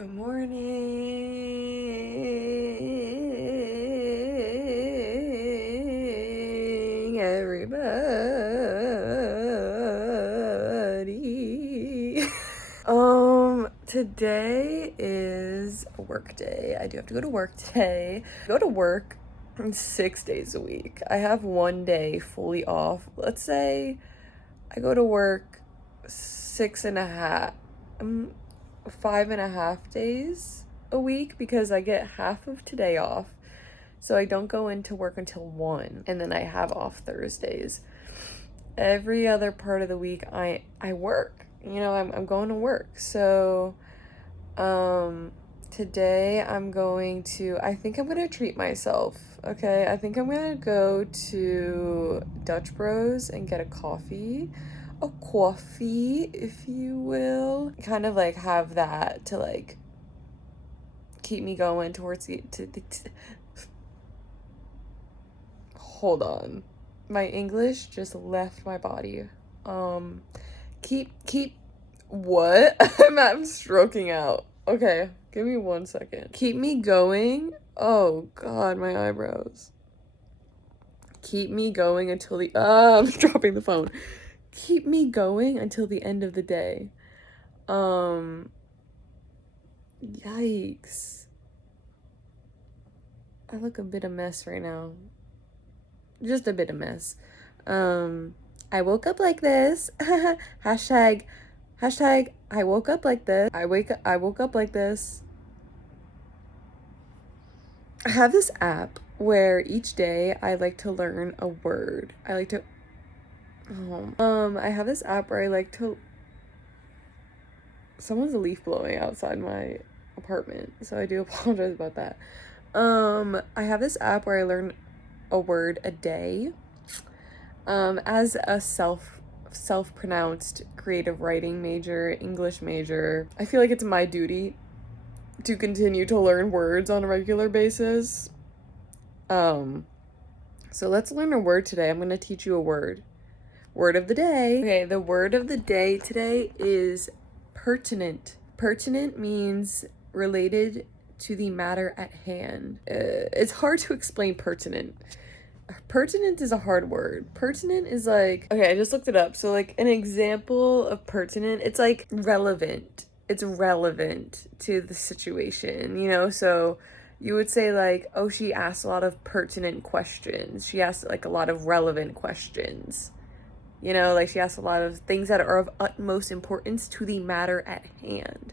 Good morning, everybody. Today is a work day. I do have to go to work today. I go to work 6 days a week. I have one day fully off. Let's say I go to work 5.5 days a week because I get half of today off. So I don't go into work until 1, and then I have off Thursdays. Every other part of the week I work. I'm going to work. So today I think I'm going to treat myself. Okay? I think I'm going to go to Dutch Bros and get a coffee, if you will. Kind of like have that to like keep me going towards hold on. My English just left my body. Keep what? I'm stroking out. Okay, give me 1 second. Keep me going. Oh god, my eyebrows. Keep me going until I'm dropping the phone. Keep me going until the end of the day. Yikes. I look a bit of mess right now. Just a bit of mess. I woke up like this. hashtag I woke up like this. I woke up like this. I have this app where each day I like to learn a word. I have this app where I like to someone's leaf blowing outside my apartment, so I do apologize about that. I have this app where I learn a word a day. As a self-pronounced creative writing major, English major, I feel like it's my duty to continue to learn words on a regular basis. So let's learn a word today. I'm going to teach you a word. Word of the day. Okay, the word of the day today is pertinent. Pertinent means related to the matter at hand. It's hard to explain pertinent. Pertinent is a hard word. Pertinent is like, okay, I just looked it up. So like an example of pertinent, it's like relevant. It's relevant to the situation, so you would say like, oh, she asked a lot of pertinent questions. She asked like a lot of relevant questions. Like she asked a lot of things that are of utmost importance to the matter at hand.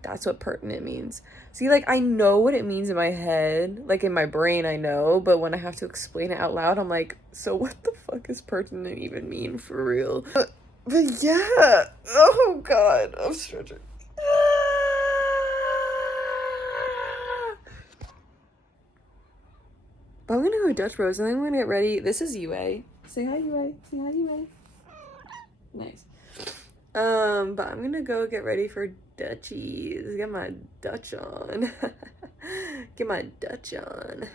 That's what pertinent means. See, like, I know what it means in my head. Like, in my brain, I know. But when I have to explain it out loud, I'm like, so what the fuck does pertinent even mean for real? But yeah. Oh, God. I'm stretching. But I'm going to go to Dutch Bros and then we're going to get ready. This is UA. Say hi, UA. Say hi, UA. Nice. But I'm gonna go get ready for dutchies. Get my Dutch on. Get my Dutch on.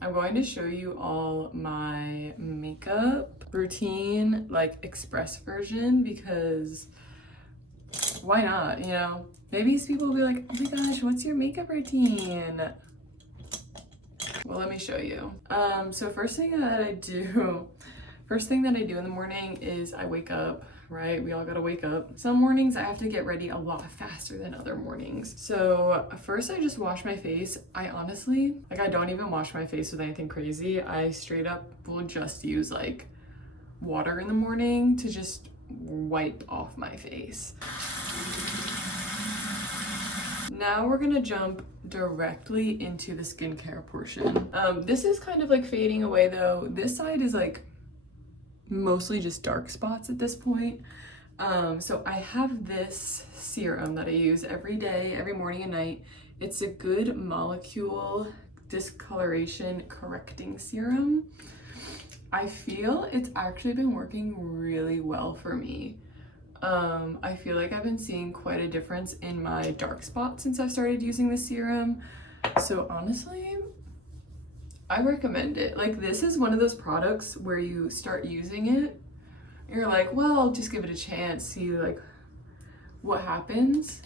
I'm going to show you all my makeup routine, like express version, because why not, Maybe people will be like, oh my gosh, what's your makeup routine? Well, let me show you. So first thing that I do in the morning is I wake up, right? We all gotta wake up. Some mornings I have to get ready a lot faster than other mornings. So first I just wash my face. I honestly, I don't even wash my face with anything crazy. I straight up will just use like water in the morning to just wipe off my face. Now we're gonna jump directly into the skincare portion. This is kind of like fading away though. This side is like mostly just dark spots at this point. So I have this serum that I use every day, every morning and night. It's a good molecule discoloration correcting serum. I feel it's actually been working really well for me. I feel like I've been seeing quite a difference in my dark spots since I've started using this serum. So honestly, I recommend it. Like, this is one of those products where you start using it, you're like, well, I'll just give it a chance, see like what happens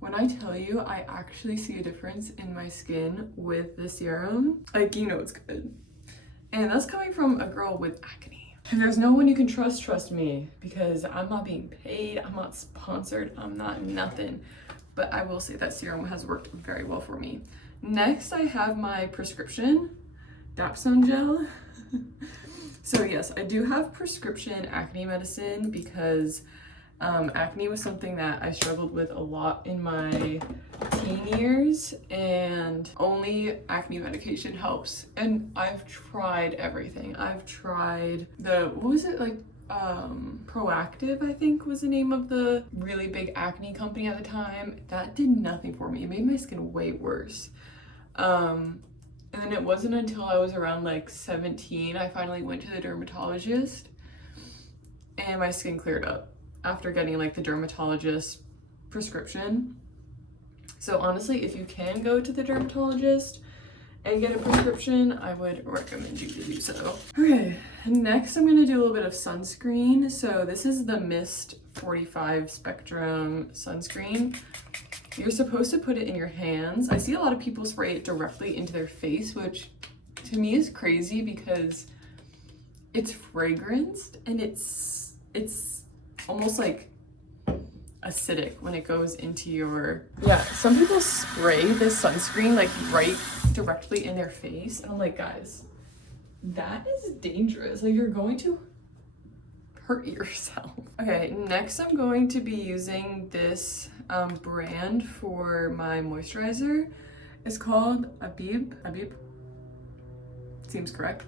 when I tell you I actually see a difference in my skin with the serum. Like, you know it's good. And that's coming from a girl with acne. If there's no one you can trust me, because I'm not being paid, I'm not sponsored, I'm not nothing. But I will say that serum has worked very well for me. Next, I have my prescription Dapsone gel. So yes, I do have prescription acne medicine because acne was something that I struggled with a lot in my teen years, and only acne medication helps. And I've tried everything. I've tried what was it, like Proactive, I think was the name of the really big acne company at the time. That did nothing for me. It made my skin way worse. And then it wasn't until I was around like 17 I finally went to the dermatologist and my skin cleared up after getting like the dermatologist prescription. So honestly, if you can go to the dermatologist and get a prescription, I would recommend you to do so. Okay, next I'm gonna do a little bit of sunscreen. So this is the Mist 45 Spectrum sunscreen. You're supposed to put it in your hands. I see a lot of people spray it directly into their face, which to me is crazy because it's fragranced and it's almost like acidic when it goes into your... Yeah, some people spray this sunscreen like right directly in their face. And I'm like, guys, that is dangerous. Like, you're going to hurt yourself. Okay, next I'm going to be using this brand for my moisturizer. It's called Abib. Seems correct.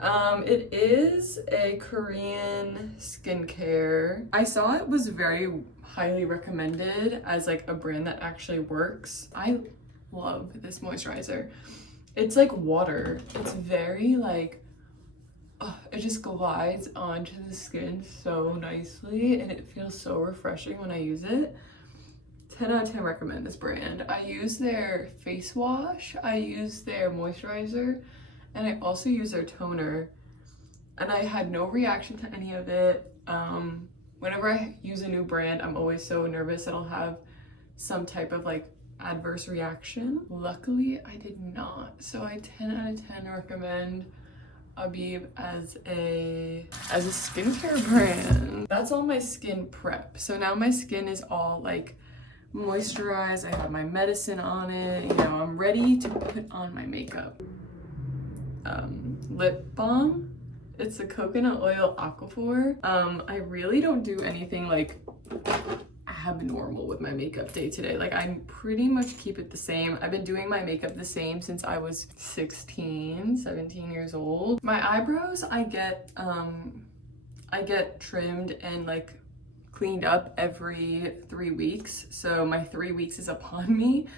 It is a Korean skincare. I saw it was very highly recommended as like a brand that actually works. I love this moisturizer. It's like water. It's very like, it just glides onto the skin so nicely and it feels so refreshing when I use it. 10 out of 10 recommend this brand. I use their face wash, I use their moisturizer, and I also use their toner. And I had no reaction to any of it. Whenever I use a new brand, I'm always so nervous that I'll have some type of like adverse reaction. Luckily, I did not. So I 10 out of 10 recommend Abib as a skincare brand. That's all my skin prep. So now my skin is all like moisturized. I have my medicine on it. You know, I'm ready to put on my makeup. Lip balm. It's a coconut oil aquaphor. I really don't do anything like abnormal with my makeup day to day. Like, I pretty much keep it the same. I've been doing my makeup the same since I was 17 years old. My eyebrows, I get trimmed and like cleaned up every 3 weeks. So my 3 weeks is upon me.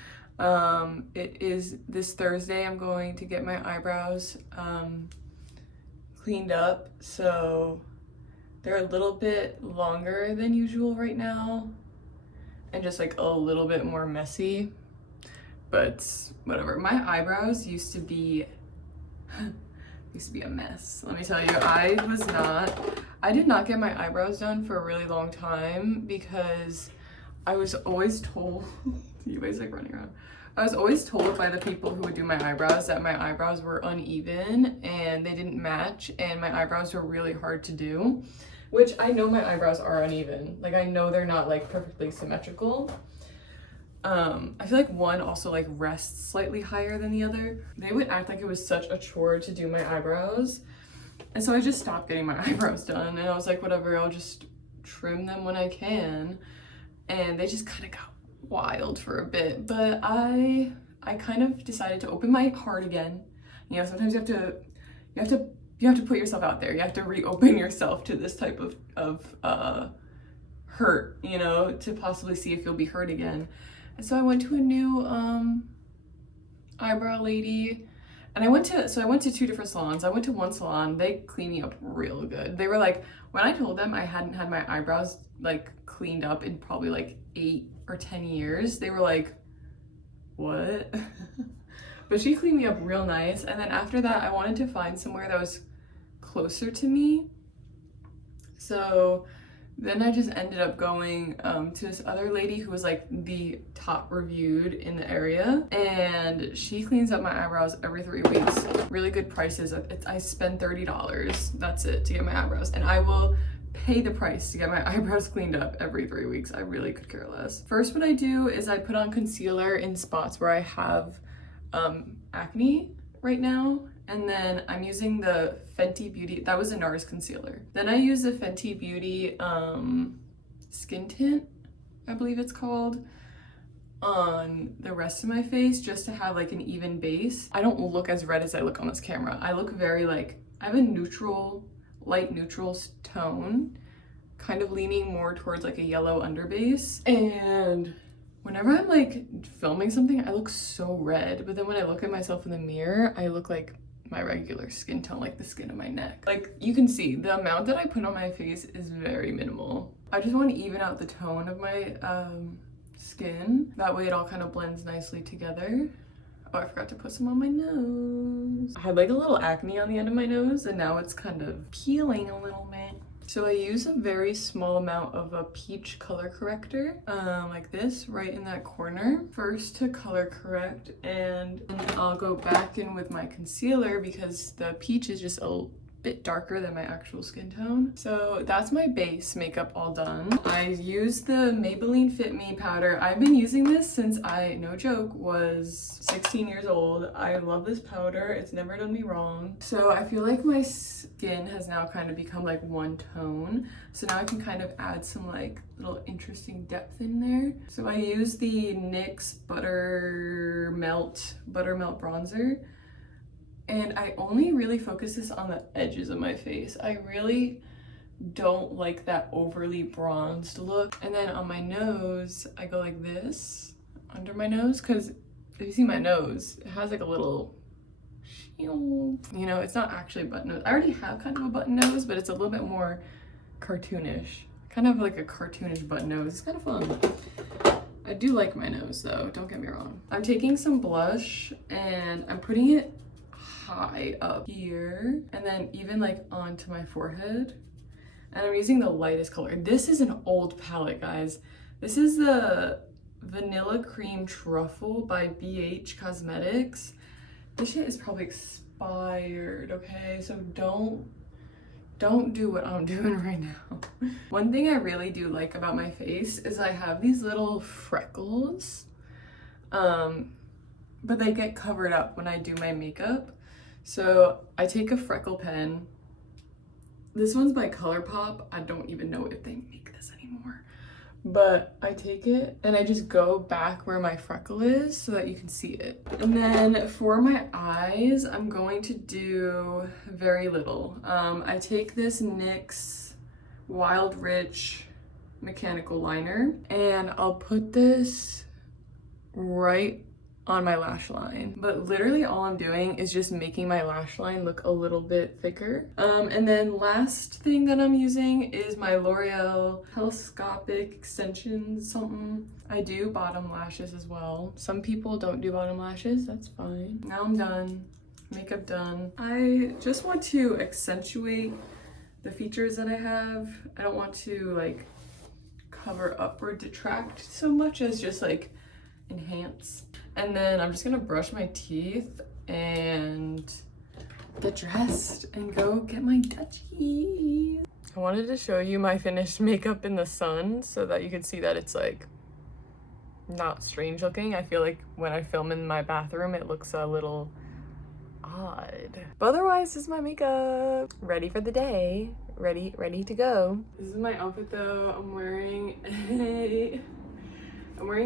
It is this Thursday I'm going to get my eyebrows cleaned up. So they're a little bit longer than usual right now and just like a little bit more messy, but whatever. My eyebrows used to be a mess. Let me tell you, I did not get my eyebrows done for a really long time because I was always told, you guys like running around. I was always told by the people who would do my eyebrows that my eyebrows were uneven and they didn't match and my eyebrows were really hard to do, which I know my eyebrows are uneven. Like, I know they're not like perfectly symmetrical. I feel like one also like rests slightly higher than the other. They would act like it was such a chore to do my eyebrows. And so I just stopped getting my eyebrows done and I was like, whatever, I'll just trim them when I can. And they just kind of got wild for a bit, but I kind of decided to open my heart again. You know, sometimes you have to put yourself out there. You have to reopen yourself to this type of hurt, you know, to possibly see if you'll be hurt again. And so I went to a new eyebrow lady, and I went to 2 different salons. I went to one salon, they cleaned me up real good. They were like, when I told them I hadn't had my eyebrows like cleaned up in probably like 8 or 10 years, they were like, what? But she cleaned me up real nice. And then after that, I wanted to find somewhere that was closer to me. So Then I just ended up going to this other lady who was like the top reviewed in the area, and she cleans up my eyebrows every 3 weeks. Really good prices. I spend $30, that's it, to get my eyebrows, and I will pay the price to get my eyebrows cleaned up every 3 weeks. I really could care less. First, what I do is I put on concealer in spots where I have acne right now. And then I'm using the Fenty Beauty, that was a NARS concealer. Then I use the Fenty Beauty Skin Tint, I believe it's called, on the rest of my face just to have like an even base. I don't look as red as I look on this camera. I look very like, I have a neutral, light neutral tone, kind of leaning more towards like a yellow underbase. And whenever I'm like filming something, I look so red, but then when I look at myself in the mirror, I look like my regular skin tone, like the skin of my neck. Like you can see the amount that I put on my face is very minimal. I just want to even out the tone of my skin. That way it all kind of blends nicely together. Oh, I forgot to put some on my nose. I had like a little acne on the end of my nose, and now it's kind of peeling a little bit. So I use a very small amount of a peach color corrector, like this, right in that corner. First to color correct, and I'll go back in with my concealer because the peach is just a bit darker than my actual skin tone. So that's my base makeup all done. I use the Maybelline Fit Me powder. I've been using this since I, no joke, was 16 years old. I love this powder. It's never done me wrong. So I feel like my skin has now kind of become like one tone. So now I can kind of add some like little interesting depth in there. So I use the NYX Buttermelt bronzer. And I only really focus this on the edges of my face. I really don't like that overly bronzed look. And then on my nose, I go like this under my nose, because if you see my nose, it has like a little, you know, it's not actually a button nose. I already have kind of a button nose, but it's a little bit more cartoonish. Kind of like a cartoonish button nose. It's kind of fun. I do like my nose though, don't get me wrong. I'm taking some blush and I'm putting it high up here and then even like onto my forehead, and I'm using the lightest color. This is an old palette, guys. This is the Vanilla Cream Truffle by BH Cosmetics. This shit is probably expired, okay? So don't do what I'm doing right now. One thing I really do like about my face is I have these little freckles, but they get covered up when I do my makeup. So I take a freckle pen. This one's by ColourPop. I don't even know if they make this anymore. But I take it and I just go back where my freckle is so that you can see it. And then for my eyes, I'm going to do very little. I take this NYX Wild Rich mechanical liner and I'll put this right on my lash line, but literally all I'm doing is just making my lash line look a little bit thicker. And then last thing that I'm using is my L'Oreal telescopic extension something. I do bottom lashes as well. Some people don't do bottom lashes, that's fine. Now I'm done, makeup done. I just want to accentuate the features that I have. I don't want to like cover up or detract so much as just like enhance. And then I'm just gonna brush my teeth and get dressed and go get my dutchies. I wanted to show you my finished makeup in the sun so that you could see that it's like not strange looking. I feel like when I film in my bathroom it looks a little odd. But otherwise, this is my makeup. Ready for the day. Ready to go. This is my outfit though. I'm wearing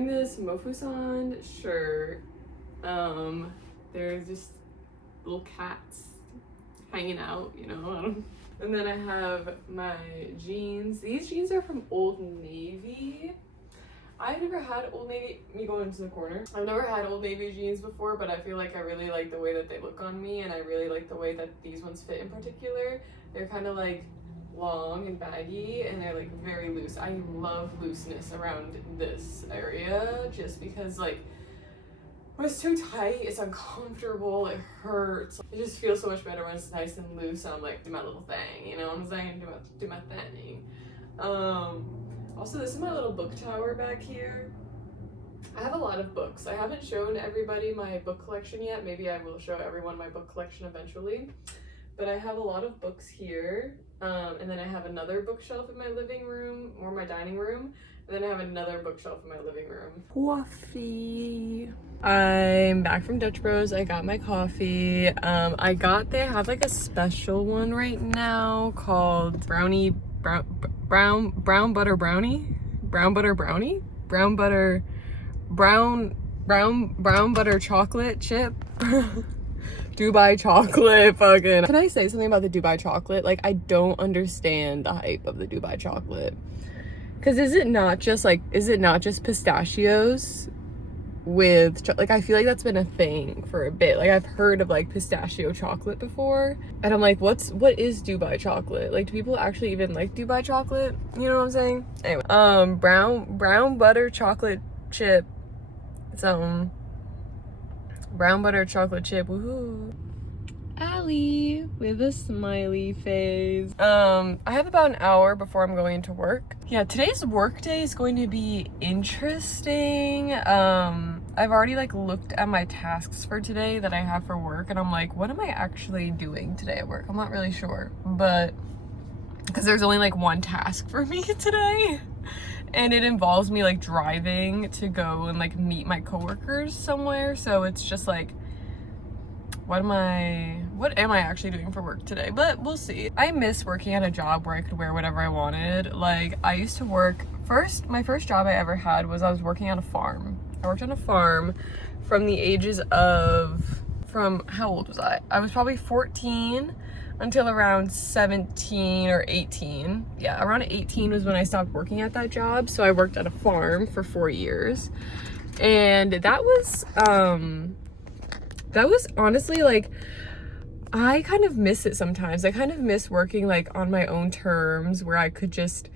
this Mofusan shirt. There's just little cats hanging out, you know. And then I have my jeans. These jeans are from Old Navy. I've never had Old Navy, me going into the corner. I've never had Old Navy jeans before, but I feel like I really like the way that they look on me, and I really like the way that these ones fit in particular. They're kind of like long and baggy, and they're like very loose. I love looseness around this area just because like when it's too tight, it's uncomfortable, it hurts. It just feels so much better when it's nice and loose and I'm like, do my little thing, you know what I'm saying? Do my thing. Also, this is my little book tower back here. I have a lot of books. I haven't shown everybody my book collection yet. Maybe I will show everyone my book collection eventually. But I have a lot of books here. And then I have another bookshelf in my living room or my dining room. And then I have another bookshelf in my living room. Coffee. I'm back from Dutch Bros. I got my coffee. They have like a special one right now called brown butter brownie, brown butter chocolate chip. Dubai chocolate, fucking. Can I say something about the Dubai chocolate? Like, I don't understand the hype of the Dubai chocolate. Cause is it not just pistachios with, like, I feel like that's been a thing for a bit. Like, I've heard of like pistachio chocolate before. And I'm like, what is Dubai chocolate? Like, do people actually even like Dubai chocolate? You know what I'm saying? Anyway, brown butter chocolate chip. Brown butter chocolate chip, woohoo. Allie with a smiley face. I have about an hour before I'm going to work. Yeah, today's work day is going to be interesting. I've already like looked at my tasks for today that I have for work, and I'm like, what am I actually doing today at work? I'm not really sure, but because there's only like one task for me today. And it involves me like driving to go and like meet my coworkers somewhere. So it's just like, what am I actually doing for work today? But we'll see. I miss working at a job where I could wear whatever I wanted. Like, I used to work, my first job I ever had was I was working on a farm. I worked on a farm from the ages of, how old was I? I was probably 14 until around 17 or 18. Yeah, around 18 was when I stopped working at that job. So I worked at a farm for 4 years. And that was honestly like, I kind of miss it sometimes. I kind of miss working like on my own terms, where I could just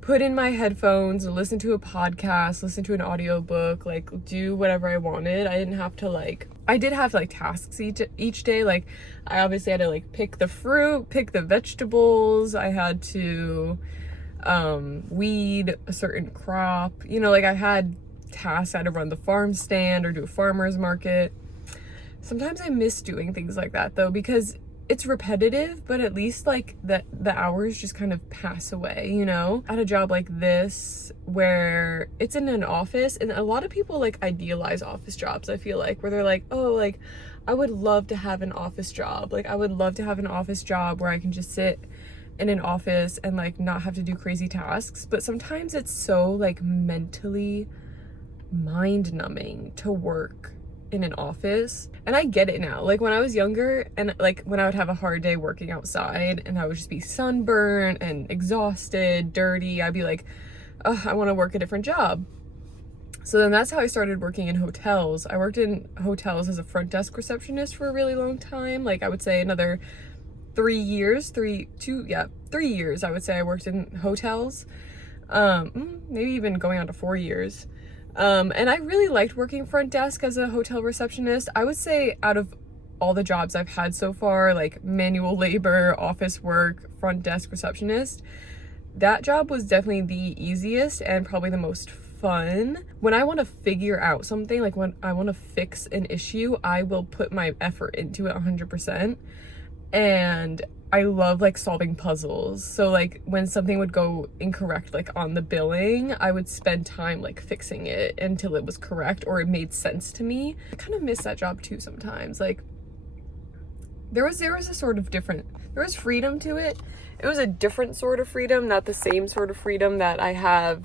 put in my headphones and listen to a podcast, listen to an audiobook, like do whatever I wanted. I didn't have to like, I did have like tasks each day. Like, I obviously had to like pick the fruit, pick the vegetables. I had to weed a certain crop. You know, like I had tasks. I had to run the farm stand or do a farmer's market. Sometimes I miss doing things like that though, because it's repetitive, but at least like the hours just kind of pass away, you know? At a job like this where it's in an office, and a lot of people like idealize office jobs, I feel like, where they're like, oh, like I would love to have an office job. Like, I would love to have an office job where I can just sit in an office and like not have to do crazy tasks. But sometimes it's so like mentally mind numbing to work in an office. And I get it now. Like, when I was younger and like when I would have a hard day working outside and I would just be sunburned and exhausted, dirty, I'd be like, oh, I want to work a different job. So then that's how I started working in hotels. I worked in hotels as a front desk receptionist for a really long time. Like, I would say another 3 years, 3 years, I would say I worked in hotels. Maybe even going on to 4 years. And I really liked working front desk as a hotel receptionist. I would say out of all the jobs I've had so far, like manual labor, office work, front desk receptionist, that job was definitely the easiest and probably the most fun. When I want to figure out something, like when I want to fix an issue, I will put my effort into it 100%. And I love like solving puzzles. So like when something would go incorrect, like on the billing, I would spend time like fixing it until it was correct or it made sense to me. I kind of miss that job too sometimes. Like there was a sort of different, there was freedom to it. It was a different sort of freedom, not the same sort of freedom that I had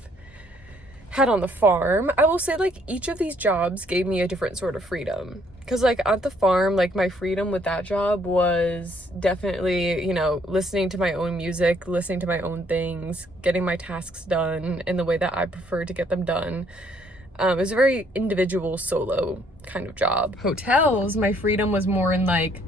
on the farm. I will say like each of these jobs gave me a different sort of freedom. Because like at the farm, like my freedom with that job was definitely, you know, listening to my own music, listening to my own things, getting my tasks done in the way that I prefer to get them done. It was a very individual solo kind of job. Hotels, my freedom was more in like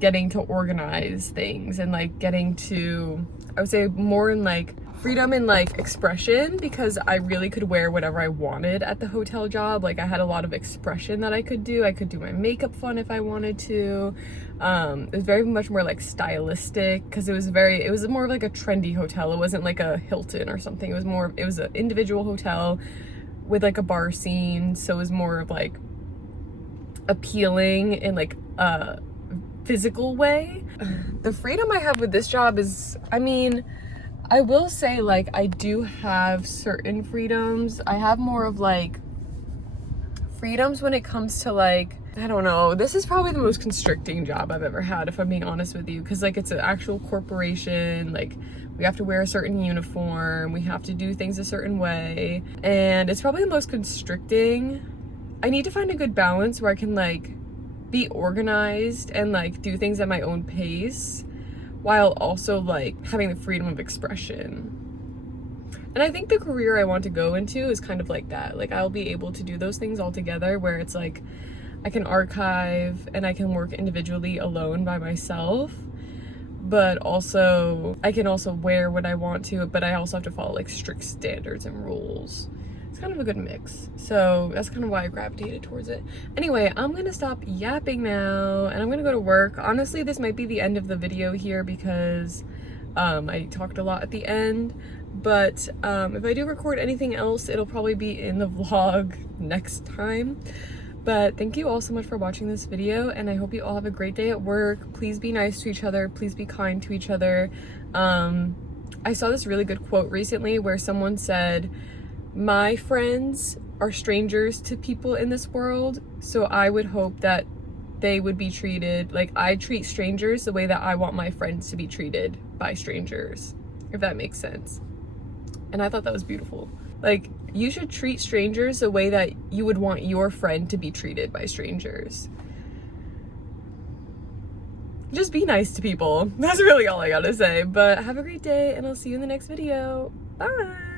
getting to organize things and like getting to, I would say more in like freedom in like expression, because I really could wear whatever I wanted at the hotel job. Like I had a lot of expression that I could do. I could do my makeup fun if I wanted to. It was very much more like stylistic, because it was more of like a trendy hotel. It wasn't like a Hilton or something. It was an individual hotel with like a bar scene, so it was more of like appealing in like a physical way. The freedom I have with this job is, I mean, I will say like I do have certain freedoms. I have more of like freedoms when it comes to like, I don't know, this is probably the most constricting job I've ever had, if I'm being honest with you, because like it's an actual corporation. Like we have to wear a certain uniform, we have to do things a certain way, and it's probably the most constricting. I need to find a good balance where I can like be organized and like do things at my own pace, while also like having the freedom of expression. And I think the career I want to go into is kind of like that. Like I'll be able to do those things all together, where it's like I can archive and I can work individually alone by myself, but also I can also wear what I want to, but I also have to follow like strict standards and rules. It's kind of a good mix. So that's kind of why I gravitated towards it. Anyway, I'm gonna stop yapping now and I'm gonna go to work. Honestly, this might be the end of the video here because I talked a lot at the end, but if I do record anything else, it'll probably be in the vlog next time. But thank you all so much for watching this video, and I hope you all have a great day at work. Please be nice to each other. Please be kind to each other. I saw this really good quote recently where someone said, "My friends are strangers to people in this world, so I would hope that they would be treated like I treat strangers the way that I want my friends to be treated by strangers," if that makes sense. And I thought that was beautiful. Like, you should treat strangers the way that you would want your friend to be treated by strangers. Just be nice to people. That's really all I gotta say. But have a great day, and I'll see you in the next video. Bye!